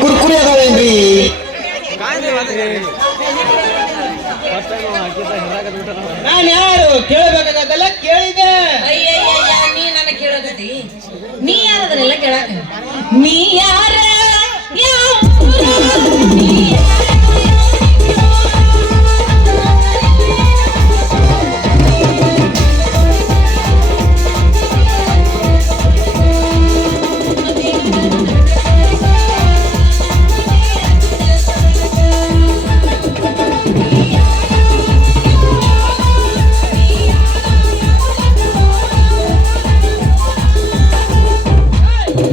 ಕುರ್ಕುರಿ ಅದಾವೇನ್ರಿ ನಾನು ಯಾರು? ಕೇಳಬೇಕಾಗದಲ್ಲ ಕೇಳಿದೆ. ಅಯ್ಯಯ್ಯಯ್ಯ, ನೀ ನನ್ನ ಕೇಳೋದತಿ. ನೀ ಯಾರದನ್ನೆಲ್ಲ ಕೇಳಾಕ ನೀ ಯಾರ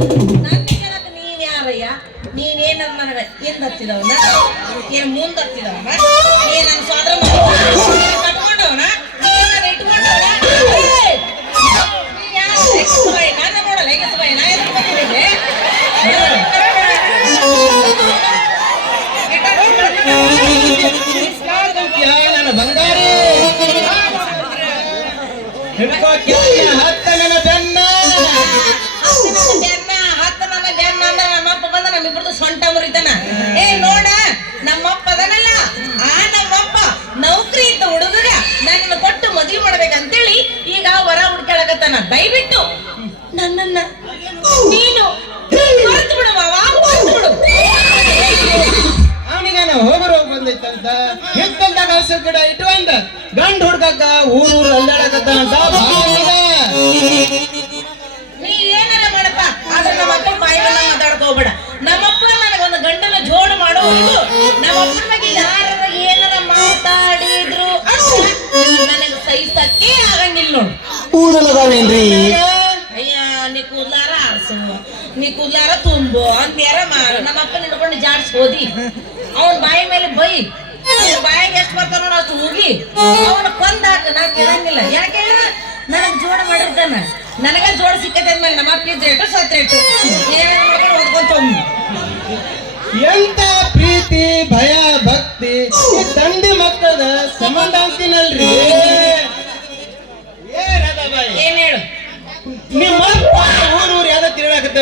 ನನ್ನ ಕೇಳಾಕ ನೀನ್ ಯಾರಯ್ಯ? ನೀನೇನ ಮನಗ ಹಿಂದ್ ಹತ್ತಿದವನ ಏನ್ ಮುಂದ್ ಹತ್ತಿದವನ ಏನ್ ನನ್ನ ಸ್ವಾದ್ರ ಕಟ್ಕೊಂಡವನ? ಏನಾರ ನನ್ನನ್ನ ನೀನು ಮರ್ತು ಬಿಡು ಮಾವ ಮರ್ತು ಬಿಡು. ಅವನಿಗೇನು ಹೋಗರು ಬಂದೈತಂತ ಹಿತ್ತಲ್ದಾಗ ಔಷಧ ಗಿಡ ಇಟ್ಕೊಂಡ ಗಂಡ ಹುಡ್ಕಕ್ಕ ಊರು ಊರು ಅಲ್ಲಾಡಕತ್ತಾನಂತ ನೀ ಏನಾರ ಮಾಡಪ್ಪ? ಆದ್ರೆ ನಮ್ಮಪ್ಪ ಬಾಯಿವನ್ನ ಮಾತಾಡಕ್ ಹೋಗ್ಬೇಡ. ನಮ್ಮಪ್ಪ ನನಗೊಂದು ಗಂಡನ ಜೋಡು ಮಾಡೋವರೆಗೂ ನಮ್ಮಪ್ಪನ ಬಗ್ಗೆ ಯಾರ ಏನಾರ ಮಾತಾಡಿದ್ರು ನನಗೆ ಸಹಿಸಕ್ಕೆ ಆಗಂಗಿಲ್ಲ ನೋಡು. ಕೂದಲದಾವೇನ್ರಿ ಅಯ್ಯ ನೀ ಕೂದ್ಲಾರ ಆರ್ಸು ನೀ ಕೂದ್ಲಾರ ತುಂಬು ಮಾಡ ನಮ್ಮ ನಮ್ಮಪ್ಪ ಹಿಡ್ಕೊಂಡು ಜಾಡ್ಸ್ ಹೋದಿ. ಅವನ ಬಾಯಿ ಮೇಲೆ ಬೈ. ಬಾಯಿಗೆ ಎಷ್ಟು ಬರ್ತಾನೋ ಅಷ್ಟು ಹೋಗಿ ಅವನ ಕೊಂದಾಕ ನಾ ಕೇಳಂಗಿಲ್ಲ. ಯಾಕೆ ನನಗ್ ಜೋಡ ಮಾಡಿರ್ತಾನ. ನನಗ ಜೋಡ ಸಿಕ್ಕತ್ತೆ ಅಂದ್ಮೇಲೆ ನಮ್ಮ ಅಪ್ಪ ಇದ್ರೆ ಇಟ್ಟು? ಏನಾರ ಮಾಡ್ಕೊಂಡು ಓದ್ಕೊಂತ ಎಂತ ಪ್ರೀತಿ?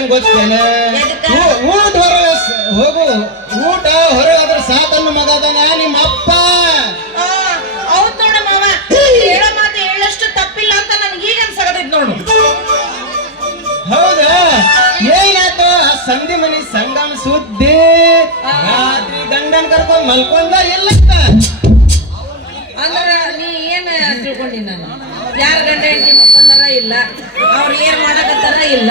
ತಿರುಗಾಕತ್ತೇನೆ ಗೊತ್ತೇನ? ಊಟ ಹೊರ ಹೋಗು. ಊಟ ಹೊರಗೆ ಅದ್ರ ಸಾತನ್ನ ಮಗ ಅದಾನ. ನಿಮ್ಮ ಅಪ್ಪ. ಹೌದ್ ನೋಡ ಮಾವ. ಹೇಳೋ ಮಾತು ಹೇಳಷ್ಟು ತಪ್ಪಿಲ್ಲ ಅಂತ ನನ್ಗೆ ಈಗ ಅನ್ಸಕತೈತ್ ನೋಡು. ಹೌದಾ? ಏನಾಯ್ತು? ಆ ಸಂಧಿ ಮನಿ ಸಂಗಮ ಸುದ್ದಿ. ರಾತ್ರಿ ಗಂಡನ್ ಕರ್ಕೊಂಡ್ ಮಲ್ಕೊಂಡ ಎಲ್ಲ ಅಂದ್ರ ನೀ ಏನ್ ತಿಳ್ಕೊಂಡಿ ನಾನು? ಯಾರ ಗಂಡ ಹೆಂಡತಿ ಮಕ್ಕಂದಾರ ಇಲ್ಲ. ಅವ್ರು ಏನ್ ಮಾಡಕತ್ತಾರ ಇಲ್ಲ.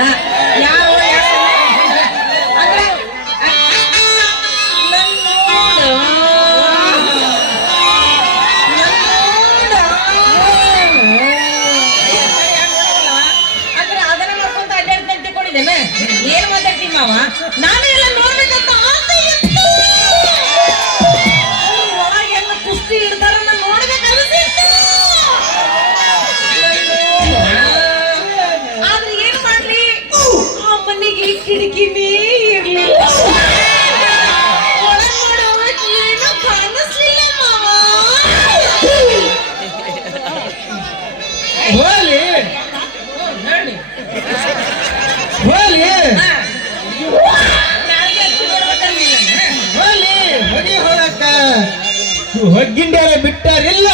ಹೋಲಿ ಹೋಲಿ ಹೋಲಿ ಹೊಗೆ ಹೋಗಕ್ಕ. ಹೊಗ್ಗಿಂಡ್ಯಾರ ಬಿಟ್ಟಾರಿಲ್ಲ.